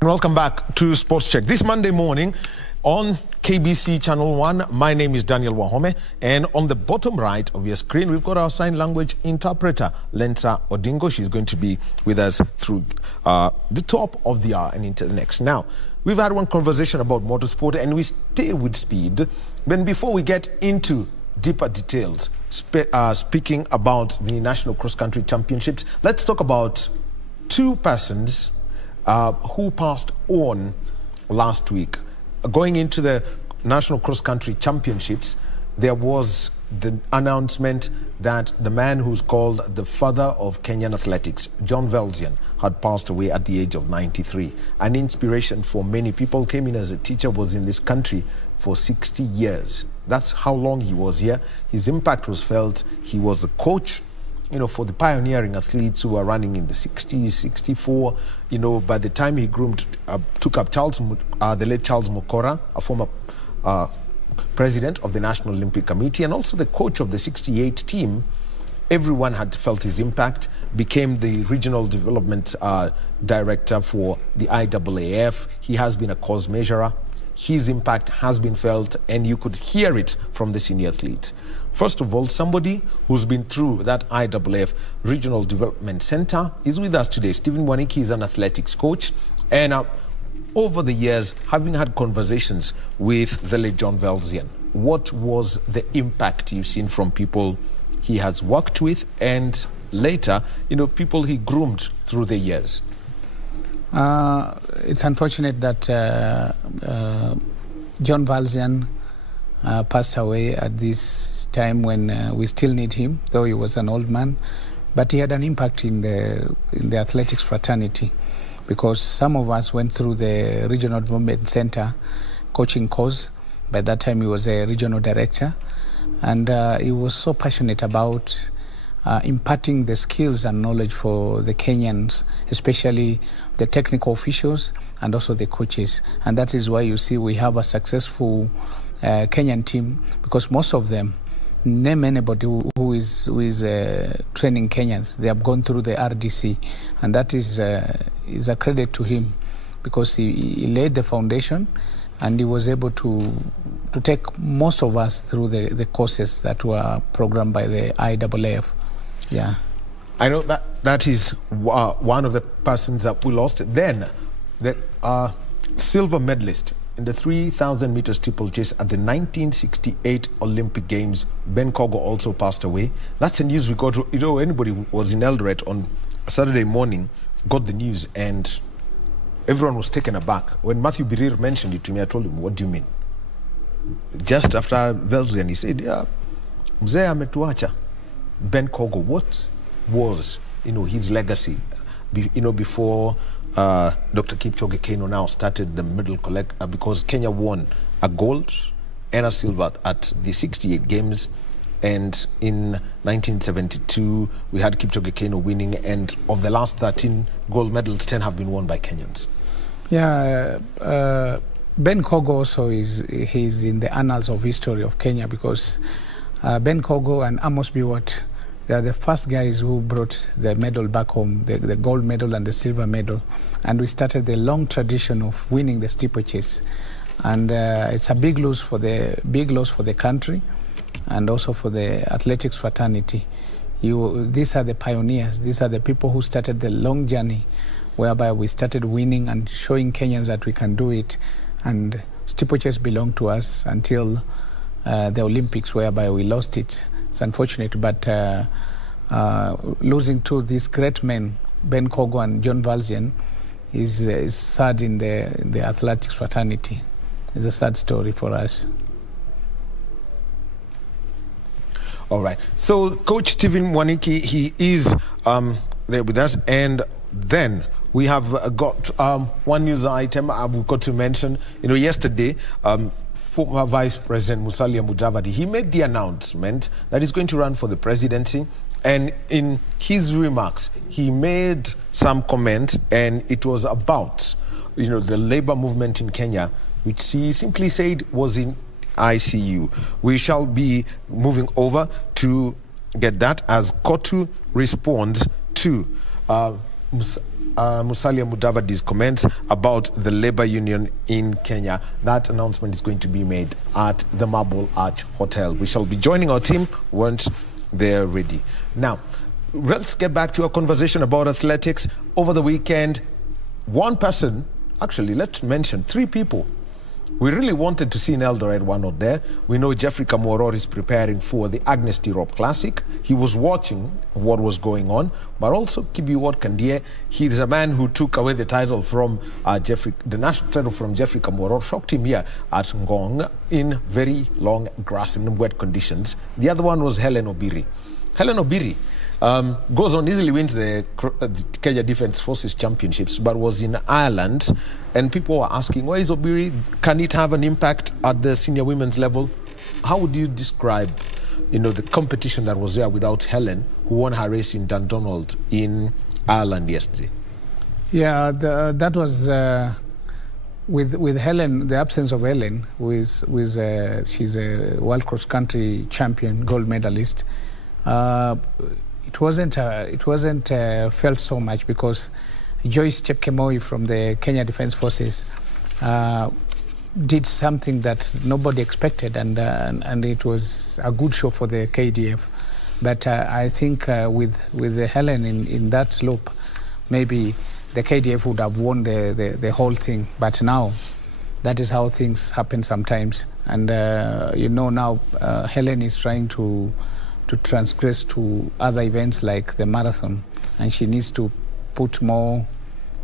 Welcome back to Sports Check. This Monday morning on KBC Channel 1, my name is Daniel Wahome, and on the bottom right of your screen, we've got our sign language interpreter, Lensa Odingo. She's going to be with us through the top of the hour and into the next. Now, we've had one conversation about motorsport, and we stay with speed. Then before we get into deeper details, speaking about the National Cross Country Championships, let's talk about two persons who passed on last week. Going into the National Cross Country Championships, there was the announcement that the man who's called the father of Kenyan athletics, John Velzian, had passed away at the age of 93. An inspiration for many people. Came in as a teacher, was in this country for 60 years. That's how long he was here. His impact was felt. He was a coach, for the pioneering athletes who were running in the 60s, 64. By the time he took up the late Charles Mukora, a former president of the National Olympic Committee, and also the coach of the 68 team, everyone had felt his impact, became the regional development director for the IAAF. He has been a cause measurer. His impact has been felt, and you could hear it from the senior athletes. First of all, somebody who's been through that IAAF Regional Development Center is with us today. Stephen Mwaniki is an athletics coach, and over the years, having had conversations with the late John Velzian, what was the impact you've seen from people he has worked with, and later, people he groomed through the years? It's unfortunate that John Velzian passed away at this time when we still need him, though he was an old man. But he had an impact in the athletics fraternity, because some of us went through the Regional Development Center coaching course. By that time, he was a regional director, and he was so passionate about imparting the skills and knowledge for the Kenyans, especially the technical officials and also the coaches. And that is why you see we have a successful Kenyan team, because most of them, name anybody who is training Kenyans, they have gone through the RDC, and that is a credit to him, because he laid the foundation, and he was able to take most of us through the courses that were programmed by the IAAF. Yeah, I know that is one of the persons that we lost. Then the silver medalist in the 3,000 meter steeplechase at the 1968 Olympic Games, Ben Kogo, also passed away. That's the news we got. Anybody who was in Eldoret on a Saturday morning got the news, and everyone was taken aback. When Matthew Birir mentioned it to me, I told him, "What do you mean?" Just after Velzian, he said, "Yeah, mzee ametuacha." Ben Kogo, what was his legacy? Before Dr. Kipchoge Keino now started the medal collect, because Kenya won a gold and a silver at the 68 Games, and in 1972 we had Kipchoge Keino winning, and of the last 13 gold medals, 10 have been won by Kenyans. Yeah, Ben Kogo also he's in the annals of history of Kenya, because Ben Kogo and Amos Biwott, they are the first guys who brought the medal back home, the gold medal and the silver medal. And we started the long tradition of winning the steeplechase. And it's a big loss for the country, and also for the athletics fraternity. These are the pioneers. These are the people who started the long journey, whereby we started winning and showing Kenyans that we can do it. And steeplechase belonged to us until the Olympics, whereby we lost it. It's unfortunate, but losing to these great men, Ben Kogo and John Velzian, is sad in the athletics fraternity. It's a sad story for us. All right. So Coach Stephen Mwaniki, he is there with us, and then we have got one news item I've got to mention. Yesterday, former Vice President Musalia Mudavadi, he made the announcement that he's going to run for the presidency. And in his remarks, he made some comments, and it was about, the labor movement in Kenya, which he simply said was in ICU. We shall be moving over to get that as Kotu responds to Musalia Mudavadi's comments about the labor union in Kenya. That announcement is going to be made at the Marble Arch Hotel. We shall be joining our team once they're ready. Now, let's get back to our conversation about athletics. Over the weekend, one person, actually, let's mention 3 people we really wanted to see in Eldoret were not there. We know Jeffrey Kamworor is preparing for the Agnes Tirop Classic. He was watching what was going on, but also Kibiwot Kandie. He is a man who took away the title from the national title from Jeffrey Kamworor, shocked him here at Ngong in very long grass and wet conditions. The other one was Helen Obiri. Helen Obiri goes on, easily wins the Kenya Defence Forces Championships, but was in Ireland, and people were asking, where is Obiri? Can it have an impact at the senior women's level? How would you describe, the competition that was there without Helen, who won her race in Dundonald in Ireland yesterday? Yeah, that was with Helen, the absence of Helen, she's a world cross country champion, gold medalist. It wasn't felt so much because Joyce Chepkemoi from the Kenya Defence Forces did something that nobody expected, and it was a good show for the KDF. But I think with Helen in that slope, maybe the KDF would have won the whole thing. But now, that is how things happen sometimes. And now Helen is trying to transgress to other events like the marathon, and she needs to put more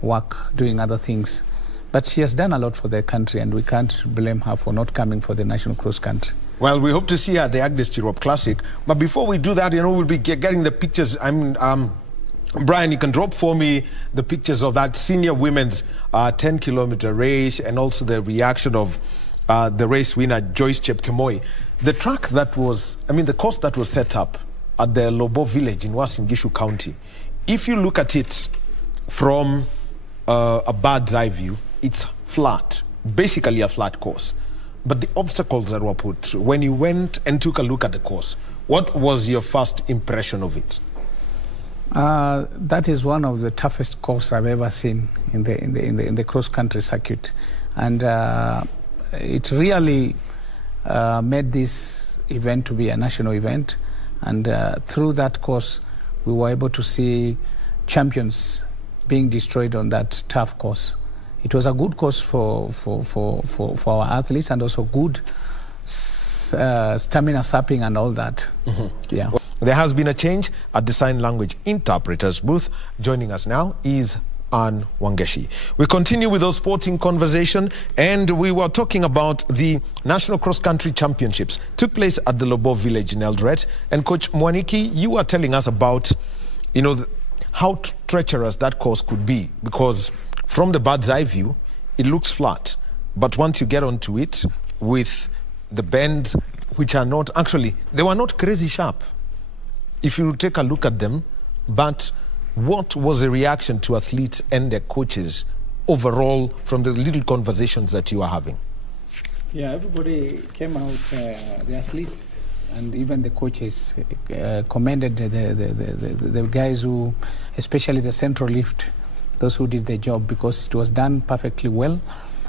work doing other things. But she has done a lot for the country, and we can't blame her for not coming for the national cross country. Well, we hope to see her at the Agnes Tirop Classic. But before we do that, we'll be getting the pictures. Brian, you can drop for me the pictures of that senior women's 10-kilometer race, and also the reaction of the race winner, Joyce Chepkemoi. The track that was, the course that was set up at the Lobo village in Uasin Gishu County, if you look at it from a bird's eye view, it's flat, basically a flat course. But the obstacles that were put, when you went and took a look at the course, what was your first impression of it? That is one of the toughest courses I've ever seen in the cross-country circuit. And it really made this event to be a national event, and through that course we were able to see champions being destroyed on that tough course. It was a good course for our athletes, and also good stamina sapping and all that. Mm-hmm. Yeah. There has been a change at the sign language interpreters booth. Joining us now is Anne Wangeshi. We continue with our sporting conversation, and we were talking about the National Cross Country Championships. Took place at the Lobo village in Eldoret. And Coach Mwaniki, you were telling us about, how treacherous that course could be, because from the bird's eye view, it looks flat. But once you get onto it with the bends, which are not, actually, they were not crazy sharp, if you take a look at them, but what was the reaction to athletes and their coaches overall from the little conversations that you are having? Yeah, everybody came out, the athletes and even the coaches commended the guys who, especially the central lift, those who did the job, because it was done perfectly well,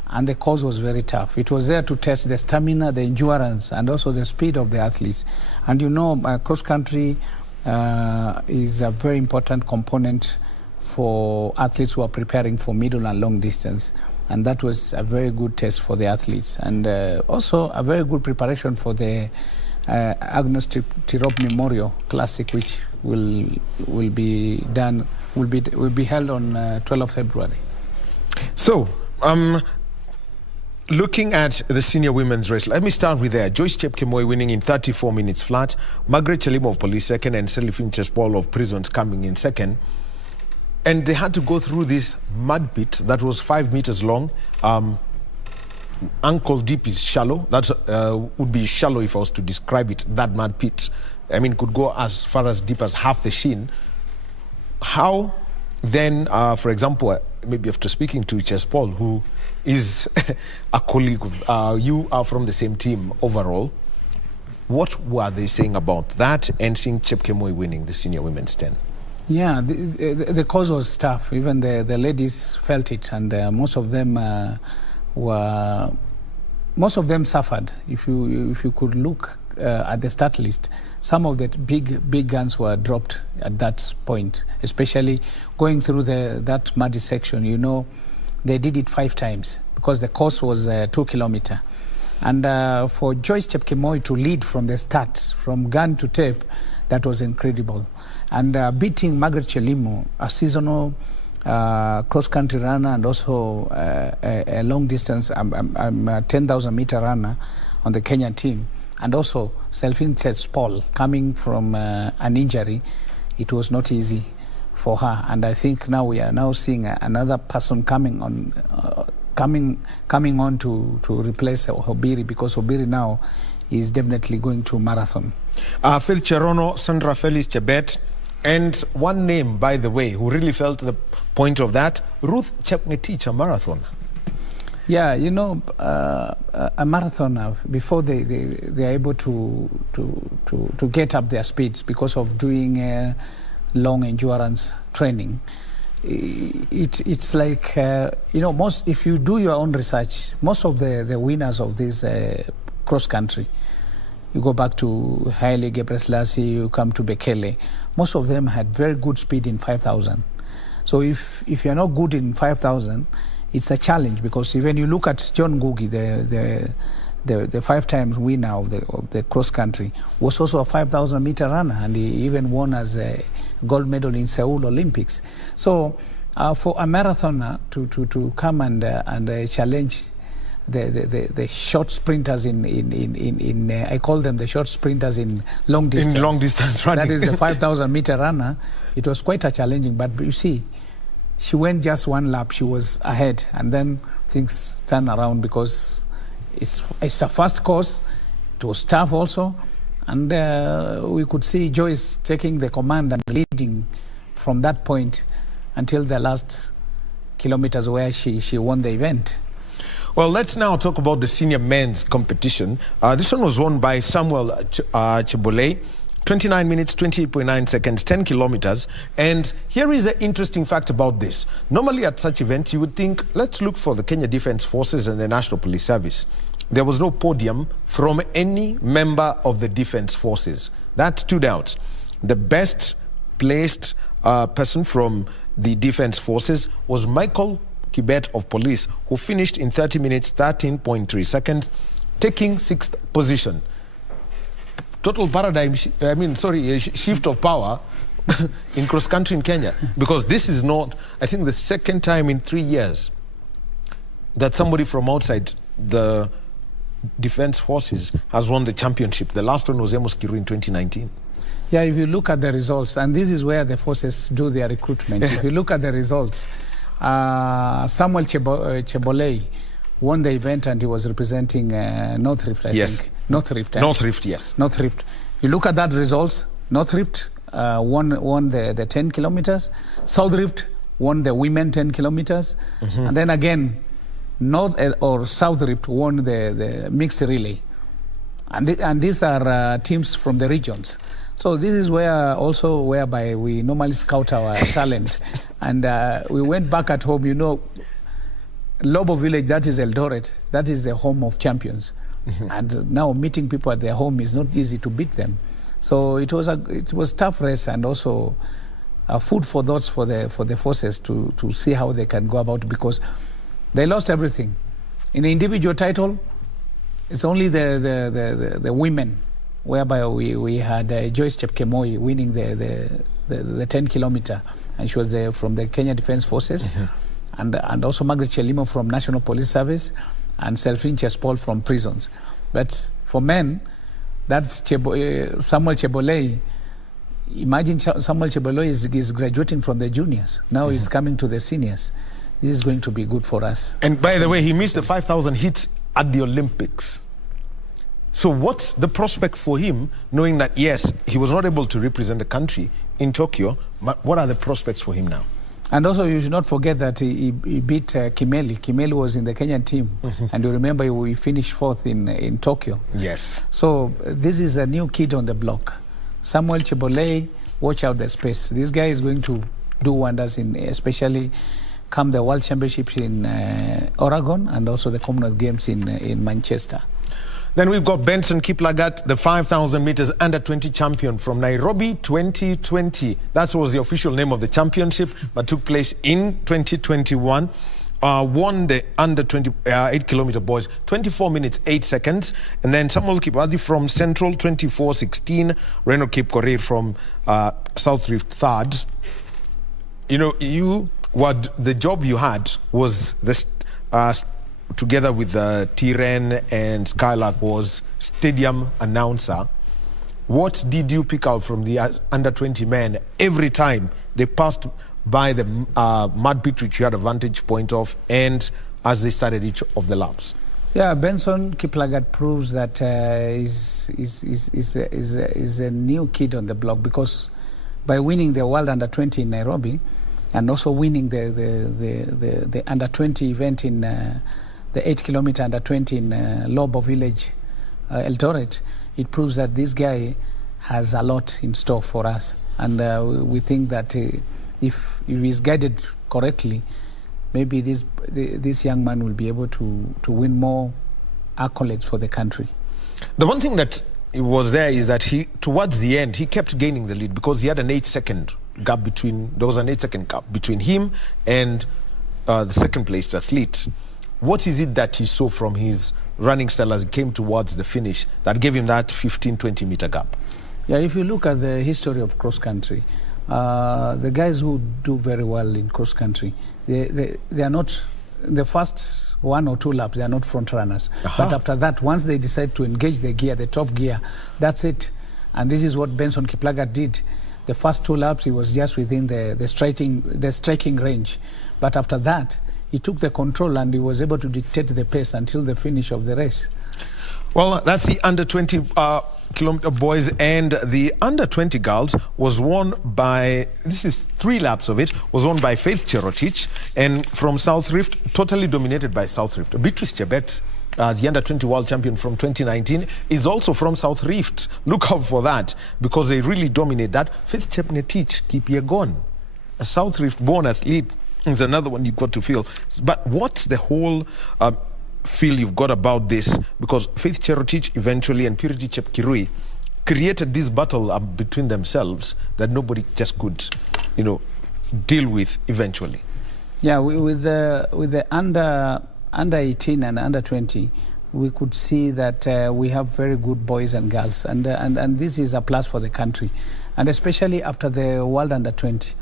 and the course was very tough. It was there to test the stamina, the endurance, and also the speed of the athletes. And cross-country is a very important component for athletes who are preparing for middle and long distance. And that was a very good test for the athletes, and also a very good preparation for the Agnes Tirop Memorial Classic, which will be held on 12th of February. So, looking at the senior women's race, let me start with there. Joyce Chepkemoi winning in 34 minutes flat, Margaret Chelimo of Police second, and Selifin Chespol of Prisons coming in second. And they had to go through this mud pit that was 5 meters long. Ankle deep is shallow. That would be shallow if I was to describe it, that mud pit. It could go as far as deep as half the shin. How then, for example, maybe after speaking to Chespol, who is a colleague, you are from the same team overall, what were they saying about that and seeing Chepkemoi winning the senior women's 10? Yeah, the cause was tough. Even the ladies felt it, and most of them suffered. If you could look at the start list, some of the big guns were dropped at that point, especially going through that muddy section. You know, they did it 5 times because the course was 2 kilometers. And for Joyce Chepkemoi to lead from the start, from gun to tape, that was incredible. And beating Margaret Chelimo, a seasonal cross-country runner and also a long-distance, I'm a 10,000-meter runner on the Kenyan team, and also Self-Interest Paul coming from an injury, it was not easy for her. And I think now we are now seeing another person coming on to replace Obiri, because Obiri now is definitely going to marathon. Faith Cherono, Sandra Felix Chebet, and one name, by the way, who really felt the point of that, Ruth Chepngetich, a marathoner. Yeah, you know, a marathoner, before they are able to get up their speeds because of doing long endurance training, it's like, you know, if you do your own research, most of the winners of this cross-country, you go back to Haile Gebrselassie, you come to Bekele, most of them had very good speed in 5,000. So if you're not good in 5,000, it's a challenge, because even you look at John Ngugi, the 5 times winner of the cross-country, was also a 5,000-meter runner, and he even won as a gold medal in Seoul Olympics. So for a marathoner to come and challenge the short sprinters in I call them the short sprinters in long distance. In long distance running. That is the 5,000-meter runner. It was quite a challenging, but you see, she went just 1 lap, she was ahead, and then things turned around because it's a fast course. It was tough also, and we could see Joyce taking the command and leading from that point until the last kilometers where she won the event. Well, let's now talk about the senior men's competition. This one was won by Samuel Chebole, 29 minutes, 28.9 seconds, 10 kilometers. And here is the interesting fact about this. Normally at such events, you would think, let's look for the Kenya Defence Forces and the National Police Service. There was no podium from any member of the Defence Forces. That stood out. The best placed person from the Defence Forces was Michael Kibet of Police, who finished in 30 minutes, 13.3 seconds, taking 6th position. Total shift of power in cross-country in Kenya, because this is not, I think, the 2nd time in 3 years that somebody from outside the Defence Forces has won the championship. The last one was Amos Kiru in 2019. Yeah, if you look at the results, and this is where the forces do their recruitment. If you look at the results, Samuel Chebole won the event, and he was representing North Rift, I think. North Rift. North Rift, yes. North Rift. You look at that results, North Rift won the 10 kilometers. South Rift won the women 10 kilometers. And then again, North or South Rift won the mixed relay. And these are teams from the regions. So this is whereby we normally scout our talent. And we went back at home, you know, Lobo Village, that is Eldoret, that is the home of champions. And now meeting people at their home is not easy to beat them. So it was tough race, and also food for thoughts for the forces to see how they can go about, because they lost everything. In the individual title, it's only the women, whereby we had Joyce Chepkemoi winning the 10 kilometer, and she was from the Kenya Defence Forces, and also Margaret Chelimo from National Police Service, and Self-Interest Paul from prisons. But for men, that's Samuel Chebole. Imagine Samuel Chebole is graduating from the juniors. Now he's coming to the seniors. This is going to be good for us. And by the way, he missed the 5,000 hits at the Olympics. So what's the prospect for him, knowing that, yes, he was not able to represent the country in Tokyo, but what are the prospects for him now? And also, you should not forget that he beat Kimeli. Kimeli was in the Kenyan team. And you remember we finished 4th in Tokyo. Yes. So this is a new kid on the block. Samuel Chebole watch out the space. This guy is going to do wonders, especially come the World Championships in Oregon and also the Commonwealth Games in Manchester. Then we've got Benson Kiplaga, the 5,000 meters under-20 champion from Nairobi 2020. That was the official name of the championship, but took place in 2021. Won the under-20 8-kilometer boys, 24 minutes, 8 seconds. And then Samuel Kipadi from Central, 24:16. Reno Kipkorir from South Rift, third. You know, the job you had was this, together with Tiren and Skylark, was stadium announcer. What did you pick out from the under-20 men every time they passed by the mud pit, which you had a vantage point of, and as they started each of the laps? Yeah, Benson Kiplaga proves that is a new kid on the block, because by winning the World Under-20 in Nairobi and also winning the Under-20 event in the 8-kilometer Under-20 in Lobo Village, Eldoret, it proves that this guy has a lot in store for us. And we think that if he's guided correctly, maybe this young man will be able to win more accolades for the country. The one thing that was there is that towards the end, he kept gaining the lead, because he had an 8-second gap there was an 8-second gap between him and the second-placed athlete. What is it that he saw from his running style as he came towards the finish that gave him that 15-20 meter gap? Yeah, if you look at the history of cross-country, the guys who do very well in cross-country, they are not, the first 1 or 2 laps, they are not front runners. But after that, once they decide to engage the gear, the top gear, that's it. And this is what Benson Kiplaga did. The first 2 laps, he was just within the striking range. But after that, he took the control and he was able to dictate the pace until the finish of the race. Well, that's the under-20 kilometer boys, and the under-20 girls was won by, this is 3 laps of it, was won by Faith Cherotich, and from South Rift, totally dominated by South Rift. Beatrice Chebet, the under-20 world champion from 2019, is also from South Rift. Look out for that, because they really dominate that. Faith Cherotich, keep your gun. A South Rift-born athlete is another one you've got to feel. But what's the whole feel you've got about this? Because Faith Cherotich eventually and Purity Chepkirui created this battle between themselves that nobody just could, deal with eventually. Yeah, with the under 18 and under 20, we could see that we have very good boys and girls, and this is a plus for the country, and especially after the World Under 20.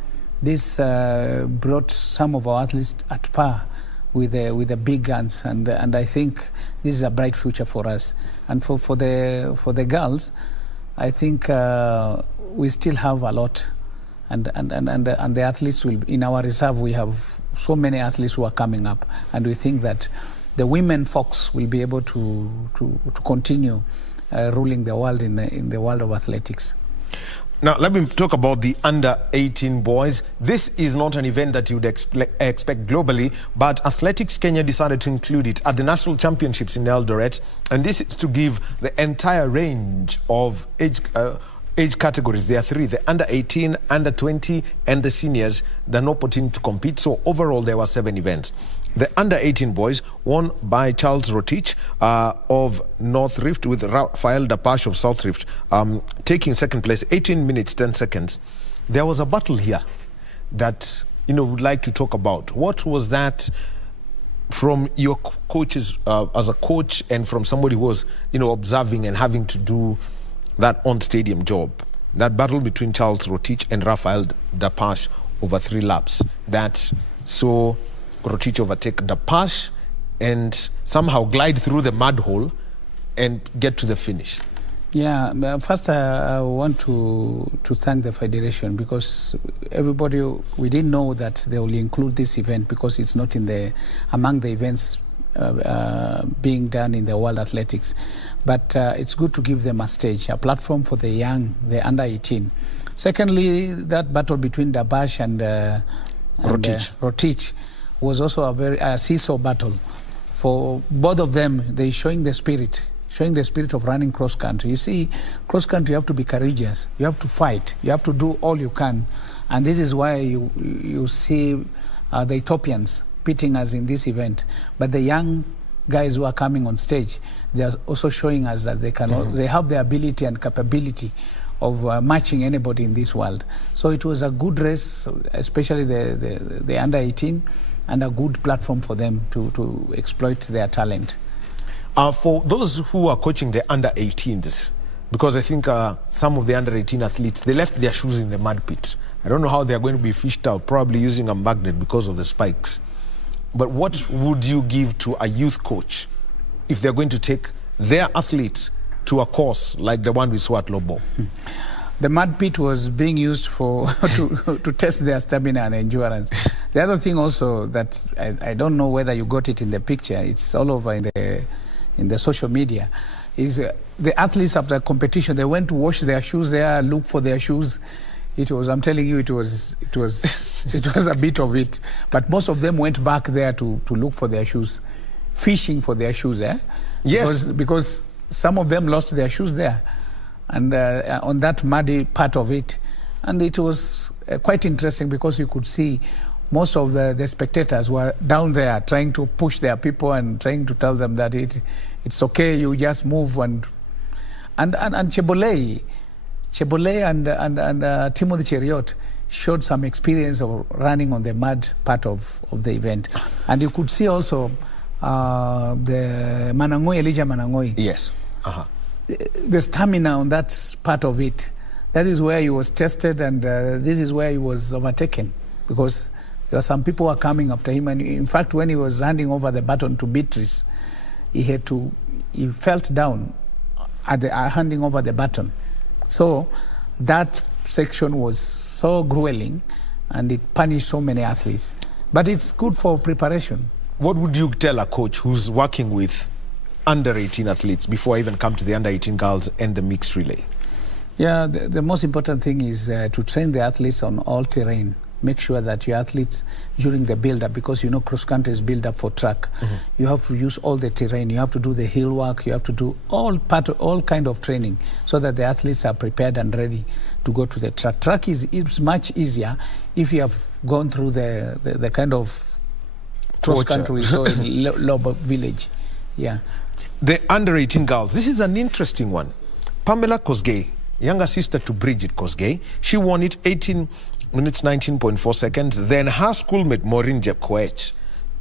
This brought some of our athletes at par with the big guns, and I think this is a bright future for us. And for the girls, I think we still have a lot, and the athletes will, in our reserve, we have so many athletes who are coming up, and we think that the women folks will be able to continue ruling the world in the world of athletics. Now, let me talk about the under-18 boys. This is not an event that you would expect globally, but Athletics Kenya decided to include it at the National Championships in Eldoret, and this is to give the entire range of age categories. There are 3, the under-18, under-20, and the seniors, an opportunity to compete. So overall, there were 7 events. The under-18 boys won by Charles Rotich of North Rift, with Rafael Dapash of South Rift taking second place, 18 minutes, 10 seconds. There was a battle here that, would like to talk about. What was that from your coaches, as a coach, and from somebody who was, observing and having to do that on-stadium job? That battle between Charles Rotich and Rafael Dapash over 3 laps. That so Rotich overtake Dapash and somehow glide through the mud hole and get to the finish. Yeah, first I want to thank the Federation, because everybody, we didn't know that they will include this event, because it's not among the events being done in the World Athletics. But it's good to give them a stage, a platform for the young, the under-18. Secondly, that battle between Dapash and Rotich was also a very seesaw battle. For both of them, they're showing the spirit, showing the spirit of running cross-country. You see, cross-country, you have to be courageous. You have to fight. You have to do all you can. And this is why you see the Ethiopians pitting us in this event. But the young guys who are coming on stage, they are also showing us that they have the ability and capability of matching anybody in this world. So it was a good race, especially the under-18, and a good platform for them to exploit their talent. For those who are coaching the under-18s, because I think some of the under-18 athletes, they left their shoes in the mud pit. I don't know how they're going to be fished out, probably using a magnet because of the spikes. But what would you give to a youth coach if they're going to take their athletes to a course like the one we saw at Lobo? The mud pit was being used for to test their stamina and endurance. The other thing also that I don't know whether you got it in the picture, it's all over in the social media, is the athletes after competition, they went to wash their shoes there, look for their shoes. It was, I'm telling you, it was a bit of it. But most of them went back there to look for their shoes, fishing for their shoes, Yes. Because some of them lost their shoes there, and on that muddy part of it. And it was quite interesting because you could see most of the spectators were down there trying to push their people and trying to tell them that it's okay, you just move. And Chebole and Timothy Cheriot showed some experience of running on the mud part of the event. And you could see also the Elijah Manangoi. Yes. The stamina on that part of it. That is where he was tested, and this is where he was overtaken, because there were some people who were coming after him. And in fact, when he was handing over the baton to Beatrice, he felt down at the handing over the baton. So that section was so grueling, and it punished so many athletes. But it's good for preparation. What would you tell a coach who's working with under-18 athletes before I even come to the under-18 girls and the mixed relay? Yeah, the most important thing is to train the athletes on all terrain. Make sure that your athletes, during the build-up, because you know cross-country is build-up for track, you have to use all the terrain. You have to do the hill work. You have to do all kind of training so that the athletes are prepared and ready to go to the track. Track is much easier if you have gone through the kind of cross-country we saw in Lobo village. Yeah. The under-18 girls, this is an interesting one. Pamela Kosgei, younger sister to Bridget Kosgei, she won it 18 minutes 19.4 seconds. Then her schoolmate Maureen Jepkoech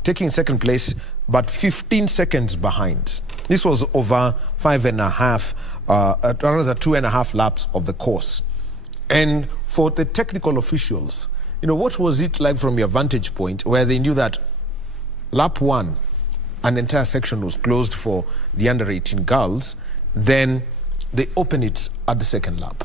taking second place, but 15 seconds behind. This was over 2.5 laps of the course. And for the technical officials, what was it like from your vantage point, where they knew that lap 1, an entire section was closed for the under-18 girls, then they open it at the second lap?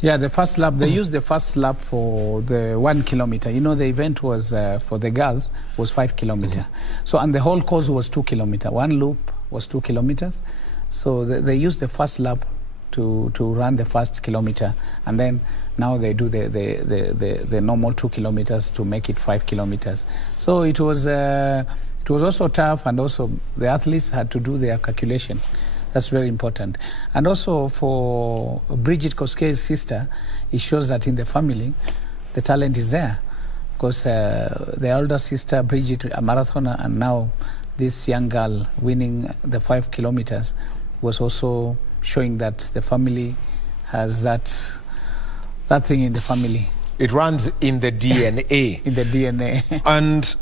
Yeah, the first lap, they used the first lap for the 1 kilometer. The event was, for the girls, was 5 kilometer. So, and the whole course was 2 kilometer. One loop was 2 kilometers. So they used the first lap to run the first kilometer. And then now they do the normal 2 kilometers to make it 5 kilometers. So it was also tough, and also the athletes had to do their calculation. That's very important. And also for Bridget Kosgei's sister, it shows that in the family, the talent is there. Because the elder sister, Bridget, a marathoner, and now this young girl winning the 5 kilometers was also showing that the family has that thing in the family. It runs in the DNA. In the DNA. And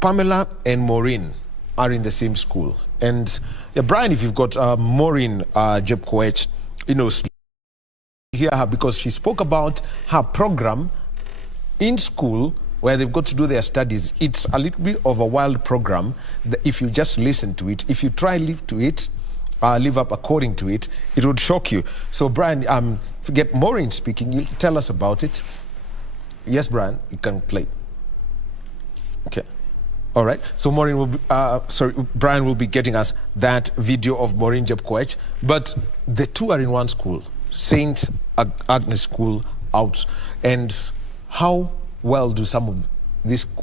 Pamela and Maureen are in the same school. And Brian, if you've got Maureen Jepkoech, hear her, because she spoke about her program in school where they've got to do their studies. It's a little bit of a wild program. If you just listen to it, if you try live up according to it, it would shock you. So Brian, if you get Maureen speaking, you tell us about it. Yes, Brian, you can play. Okay. All right. So Maureen will be, Brian will be getting us that video of Maureen Jepkoech. But the two are in one school, St. Agnes School out. And how well do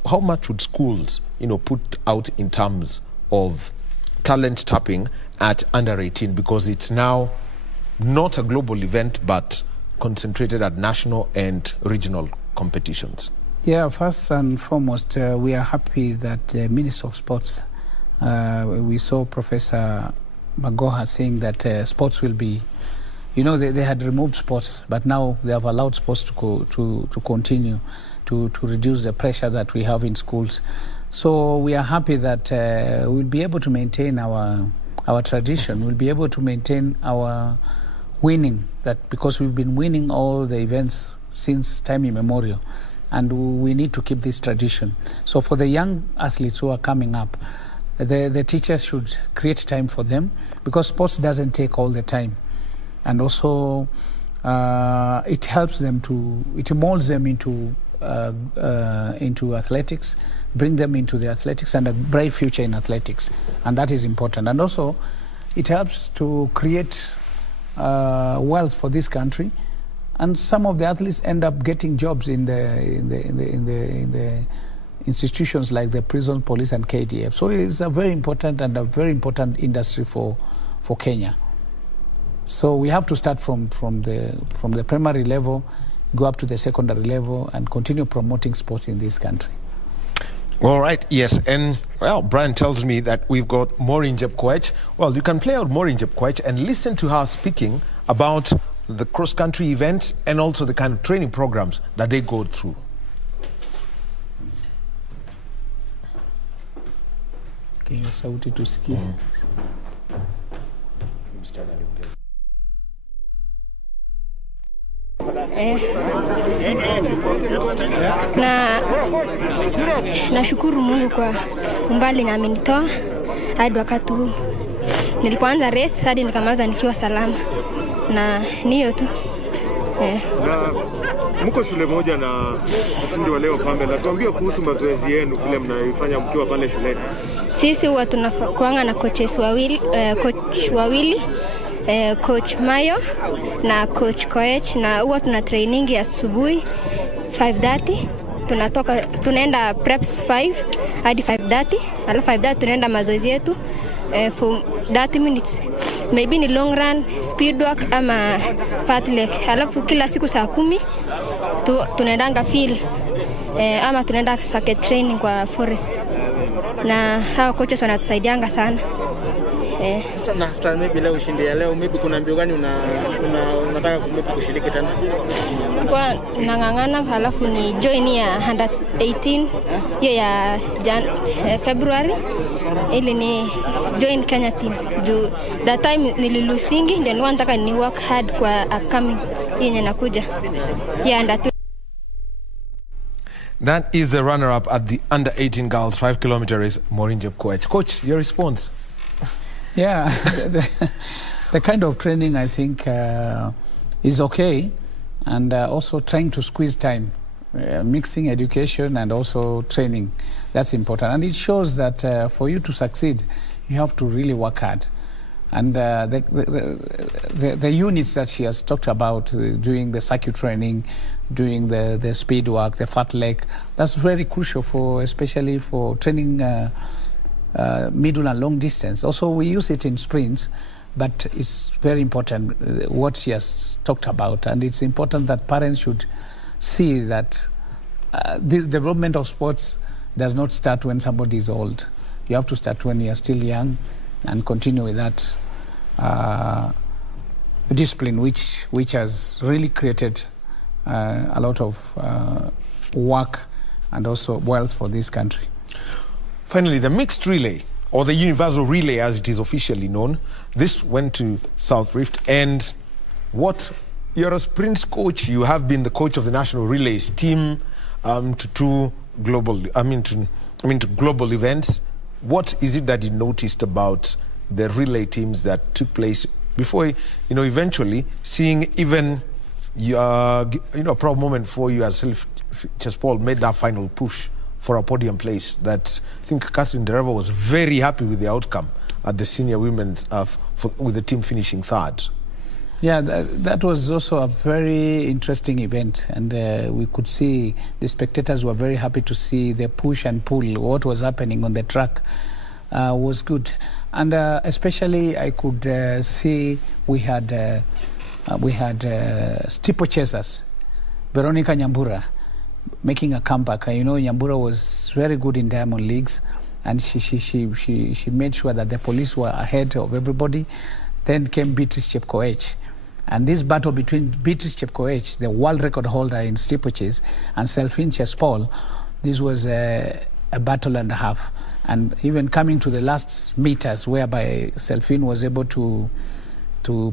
how much would schools, put out in terms of talent tapping at under 18, because it's now not a global event but concentrated at national and regional competitions? Yeah, first and foremost, we are happy that the Minister of Sports, we saw Professor Magoha saying that sports will be, they had removed sports, but now they have allowed sports to continue to reduce the pressure that we have in schools. So we are happy that we'll be able to maintain our tradition. We'll be able to maintain our winning, that because we've been winning all the events since time immemorial, and we need to keep this tradition. So for the young athletes who are coming up, the teachers should create time for them, because sports doesn't take all the time. And also it helps them it molds them into athletics, bring them into the athletics and a bright future in athletics, and that is important. And also it helps to create wealth for this country, and some of the athletes end up getting jobs in the institutions like the prison, police and KDF. So it's a very important industry for Kenya. So we have to start from the primary level, go up to the secondary level, and continue promoting sports in this country. All right, yes. And, well, Brian tells me that we've got Maureen Jepkoech. Well, you can play out Maureen Jepkoech and listen to her speaking about the cross-country events and also the kind of training programs that they go through. Can you sauti tusikie? Nashukuru Mungu kwa umbali na amenitoa hadi wakati huu. Nilipoanza race hadi nikamaliza nikiwa salama. Na niyo tu. Na mko shule moja na mshindi wa leo Pambe, na tuambie kuhusu mazoezi yenu kile mnaifanya mkiwa pale shuleni. Sisi huwa tunakuanga na coach wawili, coach Mayo na coach Koech, na huwa tuna training ya asubuhi 5:30, tunaenda preps 5 hadi 5:30, alafu 5:30 tunaenda mazoezi yetu for 30 minutes, maybe ni long run, speed walk ama fartlek. Alafu kila siku saa 10 tunaendanga field ama tunaenda circuit training kwa forest, na hao coaches wanatusaidianga sana. Sasa na after maybe leo ushindi ya leo, maybe kuna mbio gani unataka kushiriki tena? Kwa nangangana, halafu ni join ya 118 hiyo ya February, ili ni join Kenya team. That time nililusingi, ndio nataka ni work hard kwa upcoming yenye nakuja. That is the runner-up at the under-18 girls 5 kilometer race, Maureen Jepkoech. Coach, your response? Yeah, the kind of training I think is okay, and also trying to squeeze time, mixing education and also training. That's important, and it shows that for you to succeed, you have to really work hard. And the units that she has talked about, doing the circuit training, doing the speed work, the fartlek, that's very crucial especially for training middle and long distance. Also, we use it in sprints, but it's very important what she has talked about, and it's important that parents should see that this development of sports does not start when somebody is old. You have to start when you are still young and continue with that discipline, which has really created a lot of work and also wealth for this country. Finally, the mixed relay, or the universal relay as it is officially known, this went to South Rift. And you're a sprints coach, you have been the coach of the national relays team to global events. What is it that you noticed about the relay teams that took place before, eventually seeing even a proud moment for you as Paul made that final push for a podium place? That I think Catherine Dereva was very happy with the outcome at the senior women's with the team finishing third. Yeah, that was also a very interesting event, and we could see the spectators were very happy to see the push and pull, what was happening on the track. was good. And especially I could see we had steeplechasers, Veronica Nyambura, making a comeback. You know, Nyambura was very good in Diamond Leagues, and she made sure that the police were ahead of everybody. Then came Beatrice Chepkoech. And this battle between Beatrice Chepkoech, the world record holder in steeplechase, and Selfin Chespol, this was a battle and a half. And even coming to the last meters, whereby Selfin was able to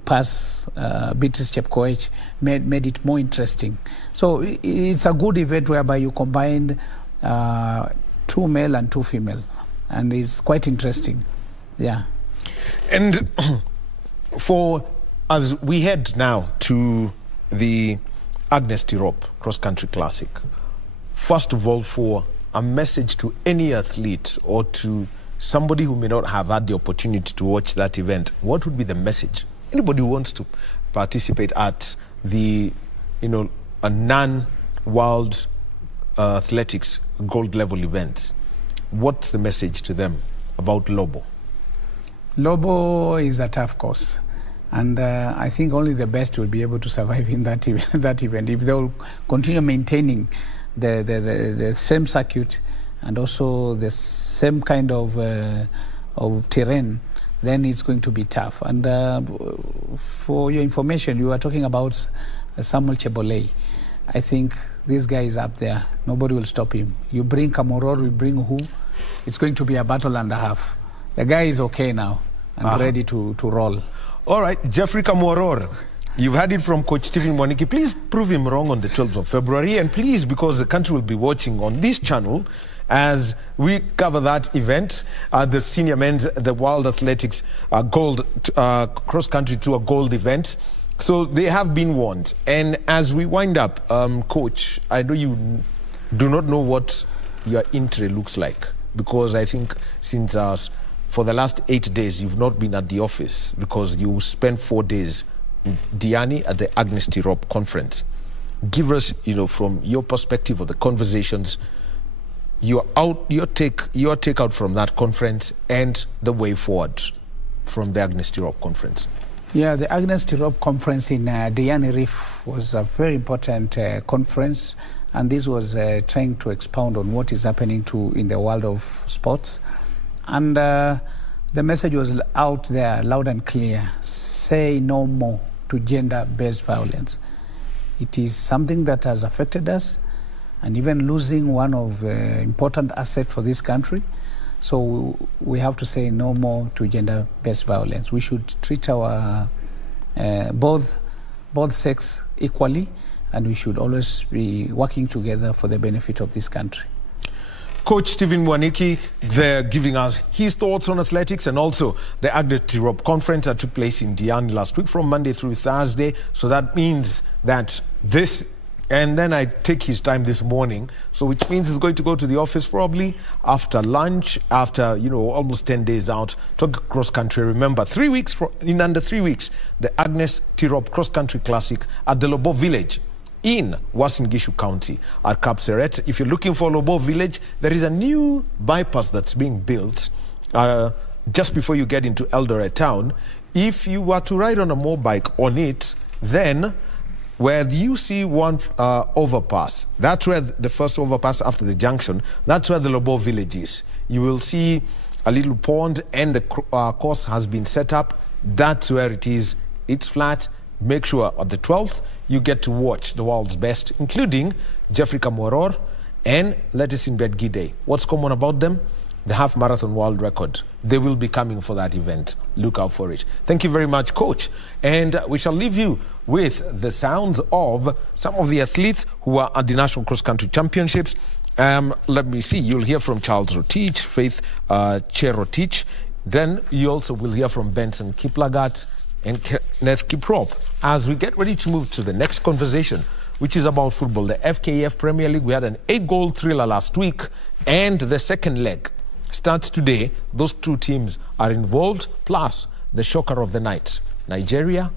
pass Beatrice Chepkoech, made it more interesting. So it's a good event whereby you combined 2 male and 2 female. And it's quite interesting. Yeah. And as we head now to the Agnes Tirop Cross Country Classic, first of all, for a message to any athlete or to somebody who may not have had the opportunity to watch that event, what would be the message? Anybody who wants to participate at the, a non-world athletics gold level events, what's the message to them about Lobo? Lobo is a tough course. And I think only the best will be able to survive in that event. If they'll continue maintaining the same circuit and also the same kind of terrain, then it's going to be tough. And for your information, you are talking about Samuel Chebole. I think this guy is up there. Nobody will stop him. You bring Kamoror, you bring who? It's going to be a battle and a half. The guy is okay now and ready to roll. All right, Jeffrey Kamworor, you've had it from Coach Stephen Mwaniki. Please prove him wrong on the 12th of February. And please, because the country will be watching on this channel as we cover that event, the senior men's, the World Athletics gold cross country to a gold event. So they have been warned. And as we wind up, Coach, I know you do not know what your entry looks like, because I think since for the last 8 days, you've not been at the office because you spent 4 days in Diani at the Agnes Tirop conference. Give us, from your perspective of the conversations, your take out from that conference and the way forward from the Agnes Tirop conference. Yeah, the Agnes Tirop conference in Diani Reef was a very important conference, and this was trying to expound on what is happening in the world of sports. And the message was out there, loud and clear. Say no more to gender-based violence. It is something that has affected us, and even losing one of the important assets for this country. So we have to say no more to gender-based violence. We should treat our both sex equally, and we should always be working together for the benefit of this country. Coach Stephen Mwaniki, they're giving us his thoughts on athletics and also the Agnes Tirop conference that took place in Diani last week from Monday through Thursday. So that means that and then I take his time this morning, so which means he's going to go to the office probably after lunch, after, almost 10 days out, to cross country. Remember, in under 3 weeks, the Agnes Tirop Cross Country Classic at the Lobo Village in Uasin Gishu County at Kapseret. If you're looking for Lobo Village, there is a new bypass that's being built just before you get into Eldoret town. If you were to ride on a motorbike on it, then where you see one overpass, that's where the first overpass after the junction, that's where the Lobo Village is. You will see a little pond and the course has been set up. That's where it is. It's flat. Make sure on the 12th, you get to watch the world's best, including Jeffrey Kamworor and Letisinbet Gide. What's common about them? The half marathon world record. They will be coming for that event. Look out for it. Thank you very much, Coach. And we shall leave you with the sounds of some of the athletes who are at the National Cross Country Championships. Let me see. You'll hear from Charles Rotich, Faith Cherotich. Then you also will hear from Benson Kiplaga and Kenneth Kiprop as we get ready to move to the next conversation, which is about football. The FKF Premier League, we had an 8-goal thriller last week, and the second leg starts today. Those two teams are involved, plus the shocker of the night. Nigeria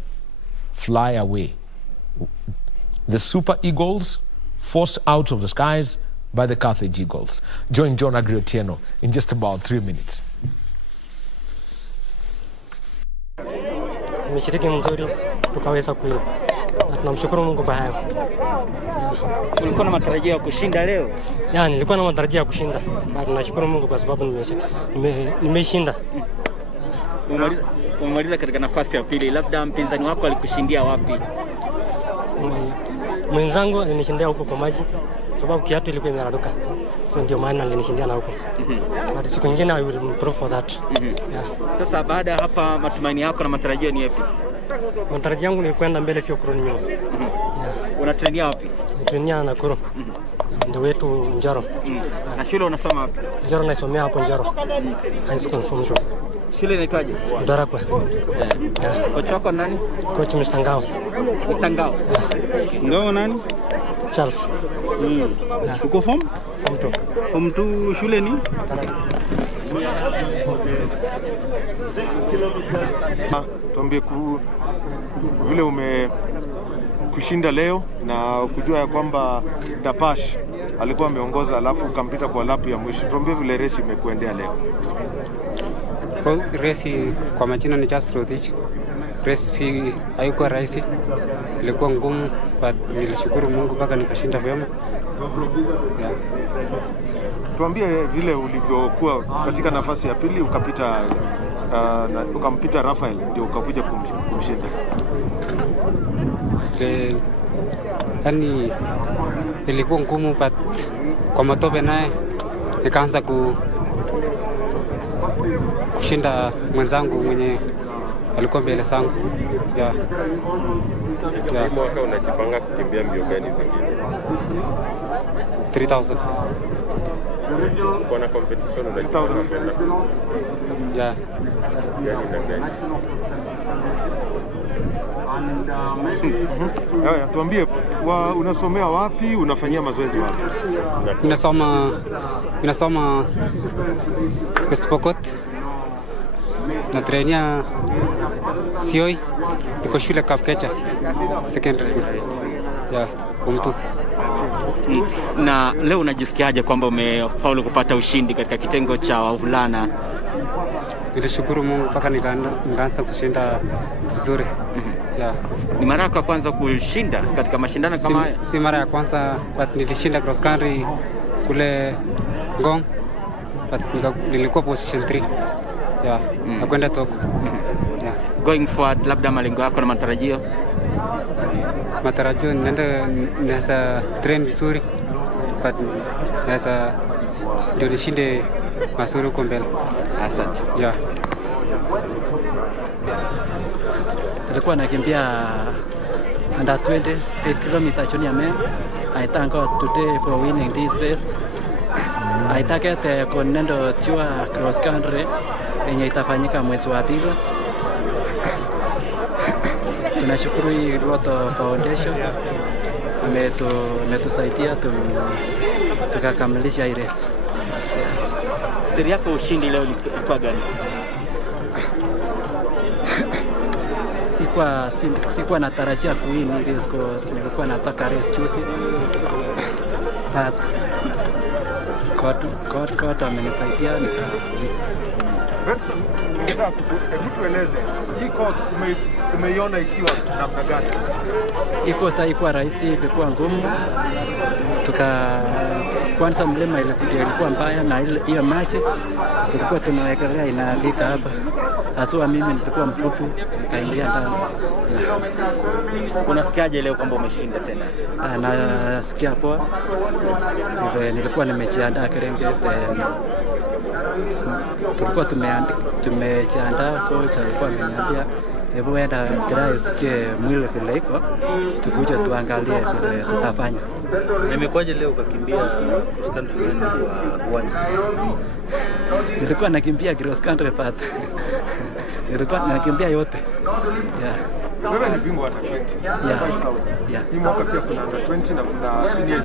fly away. The Super Eagles forced out of the skies by the Carthage Eagles. Join John Agriotieno in just about 3 minutes. tumeshiriki mzuri tukaweza kuwin. Na tunamshukuru Mungu kwa hayo. Ulikuwa na matarajio ya kushinda leo? Nilikuwa na matarajio ya kushinda. Bali nashukuru Mungu kwa sababu nimeshinda. Umemaliza katika nafasi ya pili. Labda mpinzani wako alikushindia wapi? Mwenzangu alinishindia huko kwa maji. Sababu kiatu ilikuwa imeraruka. So ndio maana alinishindia na huko. But siku nyingine I will improve for that. Sasa baada ya hapa matumaini yako na matarajio ni yapi? Matarajio yangu ni kwenda mbele sio kurudi nyuma. Unatrainia wapi? Natrainia Nakuru. Ndio wetu Njoro. Na shule unasoma wapi? Njoro nasomea hapo Njoro. High school form 2. Shule inaitwaje? Darakwa. Kocha wako nani? Coach Mstangao. Mstangao. Ngao nani? Charles. Uko form? Form 2. Form 2 shule ni? Tuambie vile kushinda leo na kujua ya kwamba Dapash alikuwa ameongoza alafu ukampita kwa lapu ya mwisho. Tuambie vile resi imekuendea leo. Resi kwa majina ni Just Rotich. Resi haikuwa rahisi, ilikuwa ngumu, but nilishukuru Mungu mpaka nikashinda vyema. Tuambie vile ulivyokuwa katika nafasi ya pili ukampita Rafael ndio ukakuja kumshinda. Yani ilikuwa ngumu, but kwa matope naye nikaanza kushinda mwenzangu mwenye alikuwa mbele zangu. Mwaka unajipanga kukimbia mbio gani zingine? 3000. Kwa na competition unajipanga kwenda? Gani na gani? Tuambie unasomea wapi, unafanyia mazoezi wapi? Ninasoma West Pokot. Natrainia Sioi. Niko shule Kapkecha secondary school. Mtu. Na leo unajisikiaje kwamba umefaulu kupata ushindi katika kitengo cha wavulana? Nilishukuru Mungu mpaka nikaanza kushinda vizuri. Ni mara yako ya kwanza kushinda katika mashindano kama haya? Si mara ya kwanza, but nilishinda cross country kule Ngong. But nilikuwa position 3. Nakwenda Toko. Going forward, labda malengo yako na matarajio? Matarajio nasa train vizuri, but nasa ndio nishinde mazuri huko mbele. Asante. Nilikuwa nakimbia under 20 8 km junior men. I thank God today for winning this race. I target Continental Tour cross country yenye itafanyika mwezi wa pili. Tunashukuru hii Lotto Foundation ametusaidia tukakamilisha hii race. Siri yako ushindi leo ilikuwa gani? Sikuwa natarajia kuwin hii race because nilikuwa nataka race juzi. But God amenisaidia nikawin. Benson, tueleze hii course umeiona ikiwa namna gani? Hii course haikuwa rahisi, ilikuwa ngumu. Kwanza mlima ilikuwa mbaya na hiyo maji tulikuwa tunawekelea inafika hapa. Haswa mimi nilikuwa mfupi nikaingia ndani. Unasikiaje leo kwamba umeshinda tena? Nasikia poa. Nilikuwa nimejiandaa Serengeti. Tulikuwa tumejiandaa, coach alikuwa ameniambia hebu enda try usikie mwili vile iko, tukuje tuangalie vile tutafanya. Imekuwaje leo ukakimbia cross country kwa uwanja? Nilikuwa nakimbia cross country path. Nilikuwa nakimbia yote. Wewe ni bingwa na 20. Hii mwaka pia kuna under 20 na kuna senior.